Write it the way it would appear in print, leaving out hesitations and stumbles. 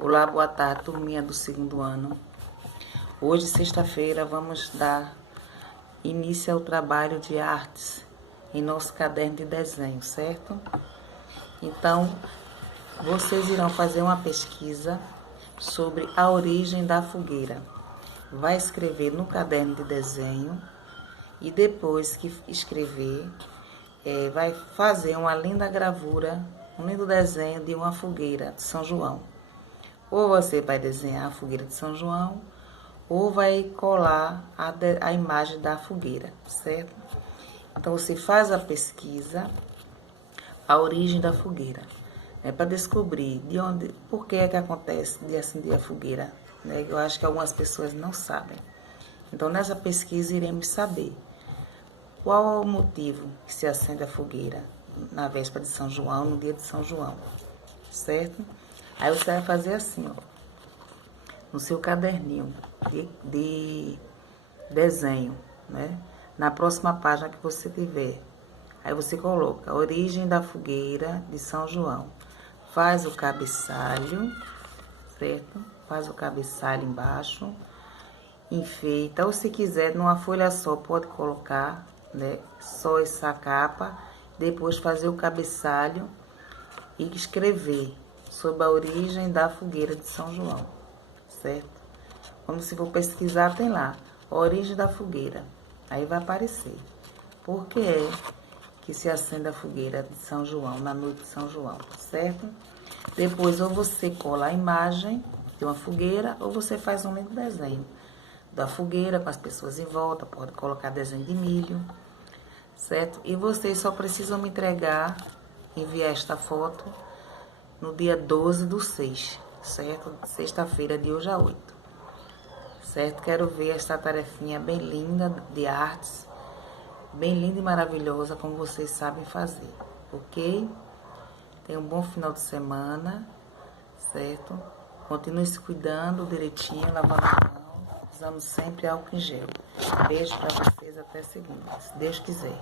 Olá, boa tarde, turminha do segundo ano. Hoje, sexta-feira, vamos dar início ao trabalho de artes em nosso caderno de desenho, certo? Então, vocês irão fazer uma pesquisa sobre a origem da fogueira. Vai escrever no caderno de desenho e depois que escrever, vai fazer uma linda gravura, um lindo desenho de uma fogueira de São João. Ou você vai desenhar a fogueira de São João, ou vai colar a imagem da fogueira, certo? Então, você faz a pesquisa, a origem da fogueira, para descobrir por que é que acontece de acender a fogueira, né? Eu acho que algumas pessoas não sabem. Então, nessa pesquisa, iremos saber qual é o motivo que se acende a fogueira na véspera de São João, no dia de São João, certo? Aí você vai fazer assim, ó, no seu caderninho de desenho, né? Na próxima página que você tiver, aí você coloca a origem da fogueira de São João. Faz o cabeçalho, certo? Faz o cabeçalho embaixo, enfeita, ou se quiser, numa folha só, pode colocar, né? Só essa capa, depois fazer o cabeçalho e escrever sobre a origem da fogueira de São João, certo? Quando você for pesquisar, tem lá, a origem da fogueira. Aí vai aparecer. Por que é que se acende a fogueira de São João, na noite de São João, certo? Depois, ou você cola a imagem de uma fogueira, ou você faz um lindo desenho da fogueira com as pessoas em volta, pode colocar desenho de milho, certo? E vocês só precisam me entregar, enviar esta foto no dia 12/6, certo? Sexta-feira de hoje a 8, certo? Quero ver esta tarefinha bem linda de artes, bem linda e maravilhosa, como vocês sabem fazer, ok? Tenham um bom final de semana, certo? Continue se cuidando direitinho, lavando a mão, usando sempre álcool em gel. Beijo para vocês, até segunda, se Deus quiser.